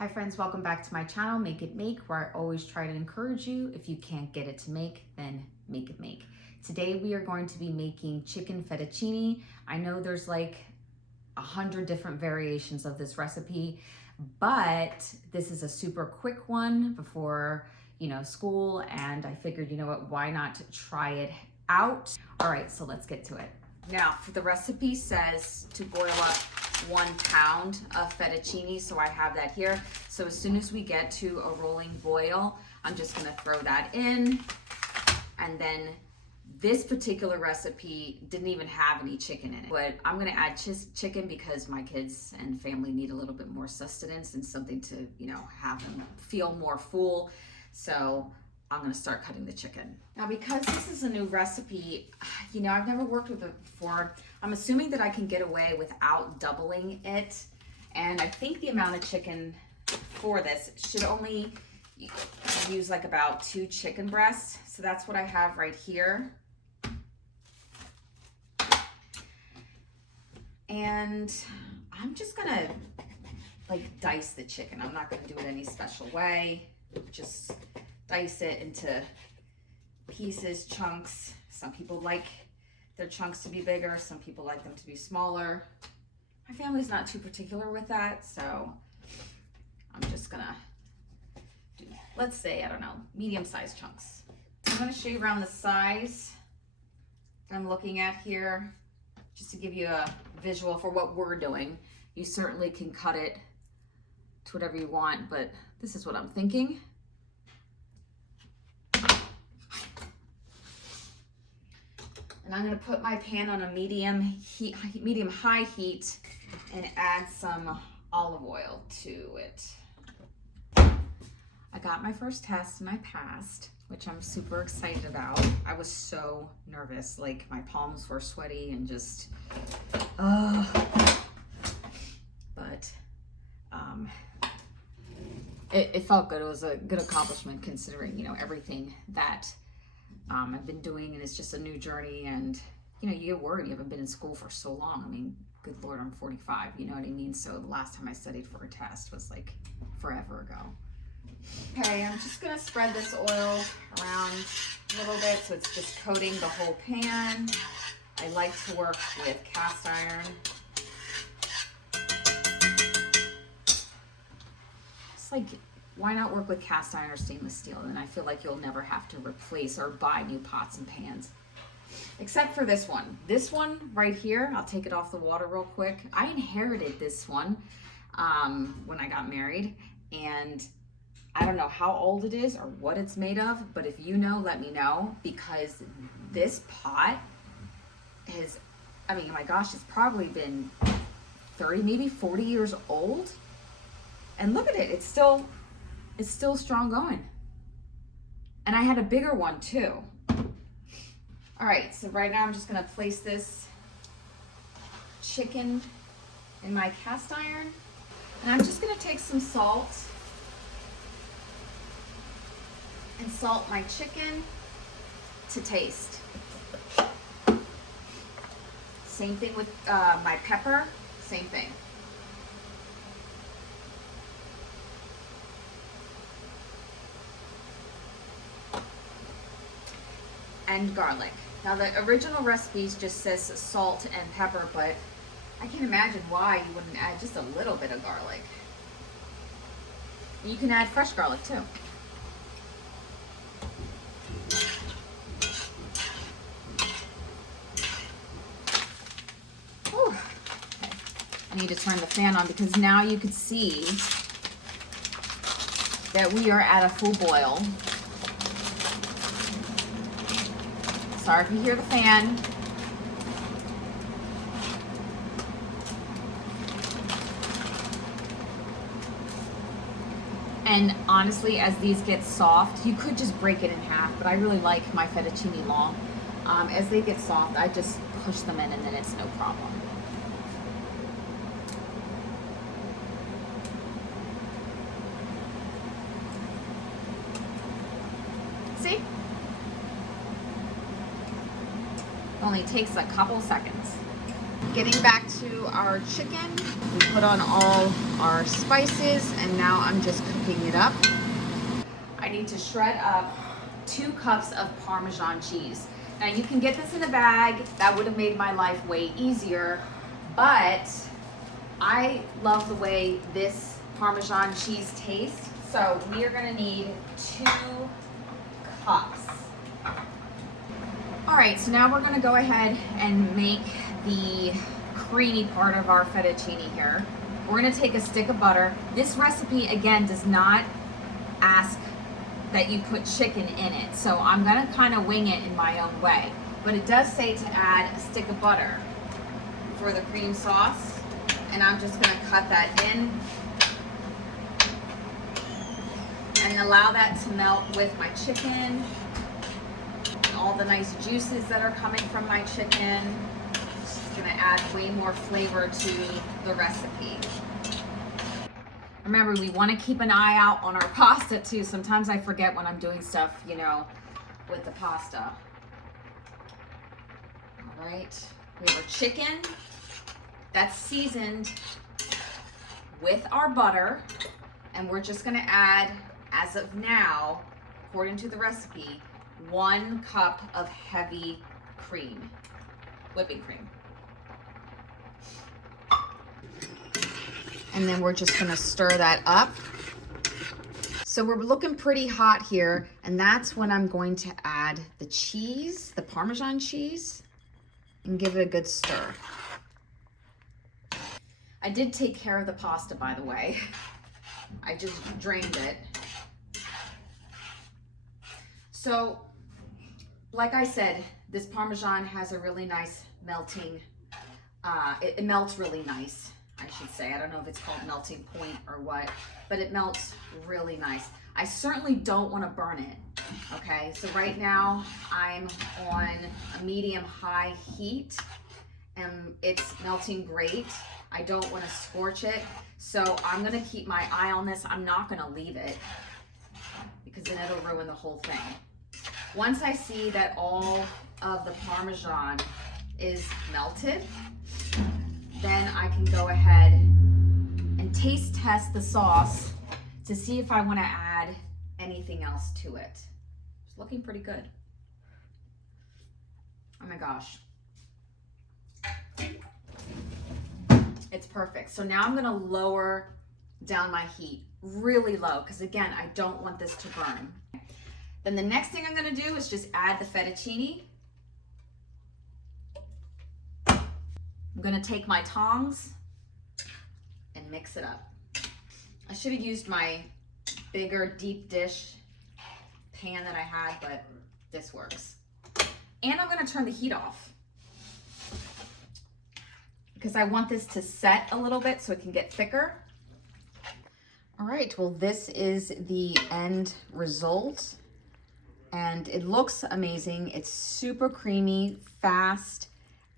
Hi friends, welcome back to my channel, Make It Make, where I always try to encourage you. If you can't get it to make, then make it make. Today we are going to be making chicken fettuccine. I know there's like 100 different variations of this recipe, but this is a super quick one before, school, and I figured, why not try it out? All right, so let's get to it. Now, for the recipe says to boil up 1 pound of fettuccine, so I have that here. So as soon as we get to a rolling boil, I'm just gonna throw that in. And then this particular recipe didn't even have any chicken in it, but I'm gonna add chicken because my kids and family need a little bit more sustenance and something to, have them feel more full. So I'm gonna start cutting the chicken. Now, because this is a new recipe, I've never worked with it before. I'm assuming that I can get away without doubling it. And I think the amount of chicken for this should only use like about 2 chicken breasts. So that's what I have right here. And I'm just gonna dice the chicken. I'm not gonna do it any special way. Just dice it into pieces, chunks. Some people like their chunks to be bigger, some people like them to be smaller. My family's not too particular with that, so I'm just gonna do, let's say, I don't know, medium-sized chunks. I'm gonna show you around the size that I'm looking at here, just to give you a visual for what we're doing. You certainly can cut it to whatever you want, but this is what I'm thinking. And I'm gonna put my pan on a medium-high heat and add some olive oil to it. I got my first test and I passed, which I'm super excited about. I was so nervous, like my palms were sweaty and just, but it felt good. It was a good accomplishment considering, everything that I've been doing, and it's just a new journey, and you get worried. You haven't been in school for so long. I mean, good Lord, I'm 45, you know what I mean? So the last time I studied for a test was like forever ago. Okay, I'm just gonna spread this oil around a little bit so it's just coating the whole pan. I like to work with cast iron. It's like, why not work with cast iron or stainless steel? And I feel like you'll never have to replace or buy new pots and pans. Except for this one. This one right here, I'll take it off the water real quick. I inherited this one when I got married, and I don't know how old it is or what it's made of, but if you know, let me know, because this pot has, oh my gosh, it's probably been 30, maybe 40 years old. And look at it, it's still strong going. And I had a bigger one too. All right, so right now I'm just gonna place this chicken in my cast iron, and I'm just gonna take some salt and salt my chicken to taste. Same thing with my pepper, same thing. And garlic. Now the original recipes just says salt and pepper, but I can imagine why you wouldn't add just a little bit of garlic. You can add fresh garlic too. Whew. Okay. I need to turn the fan on because now you can see that we are at a full boil. Sorry if you hear the fan. And honestly, as these get soft, you could just break it in half, but I really like my fettuccine long. As they get soft, I just push them in and then it's no problem. See? Only takes a couple seconds. Getting back to our chicken, we put on all our spices and now I'm just cooking it up. I need to shred up 2 cups of Parmesan cheese. Now you can get this in a bag, that would have made my life way easier, but I love the way this Parmesan cheese tastes, so we are gonna need 2 cups. All right, so now we're gonna go ahead and make the creamy part of our fettuccine here. We're gonna take a stick of butter. This recipe, again, does not ask that you put chicken in it, so I'm gonna kind of wing it in my own way. But it does say to add a stick of butter for the cream sauce, and I'm just gonna cut that in and allow that to melt with my chicken. All the nice juices that are coming from my chicken. Just gonna add way more flavor to the recipe. Remember, we wanna keep an eye out on our pasta too. Sometimes I forget when I'm doing stuff, you know, with the pasta. All right, we have our chicken that's seasoned with our butter, and we're just gonna add, as of now, according to the recipe, 1 cup of heavy cream, whipping cream. And then we're just gonna stir that up. So we're looking pretty hot here, and that's when I'm going to add the cheese, the Parmesan cheese, and give it a good stir. I did take care of the pasta, by the way. I just drained it. So, like I said, this Parmesan has a really nice melting, it melts really nice, I should say. I don't know if it's called melting point or what, but it melts really nice. I certainly don't want to burn it, okay? So right now I'm on a medium-high heat and it's melting great. I don't want to scorch it, so I'm gonna keep my eye on this. I'm not gonna leave it because then it'll ruin the whole thing. Once I see that all of the Parmesan is melted, then I can go ahead and taste test the sauce to see if I want to add anything else to it. It's looking pretty good. Oh my gosh. It's perfect. So now I'm going to lower down my heat really low because, again, I don't want this to burn. Then the next thing I'm gonna do is just add the fettuccine. I'm gonna take my tongs and mix it up. I should have used my bigger deep dish pan that I had, but this works. And I'm gonna turn the heat off because I want this to set a little bit so it can get thicker. All right, well, this is the end result. And it looks amazing. It's super creamy, fast,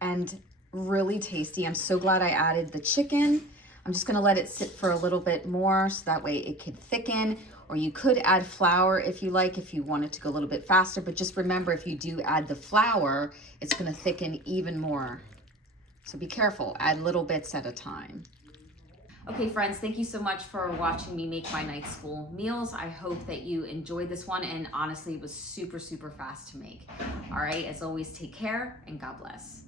and really tasty. I'm so glad I added the chicken. I'm just gonna let it sit for a little bit more so that way it could thicken, or you could add flour if you like, if you want it to go a little bit faster, but just remember, if you do add the flour, it's gonna thicken even more. So be careful, add little bits at a time. Okay, friends, thank you so much for watching me make my night school meals. I hope that you enjoyed this one, and honestly, it was super, super fast to make. All right, as always, take care and God bless.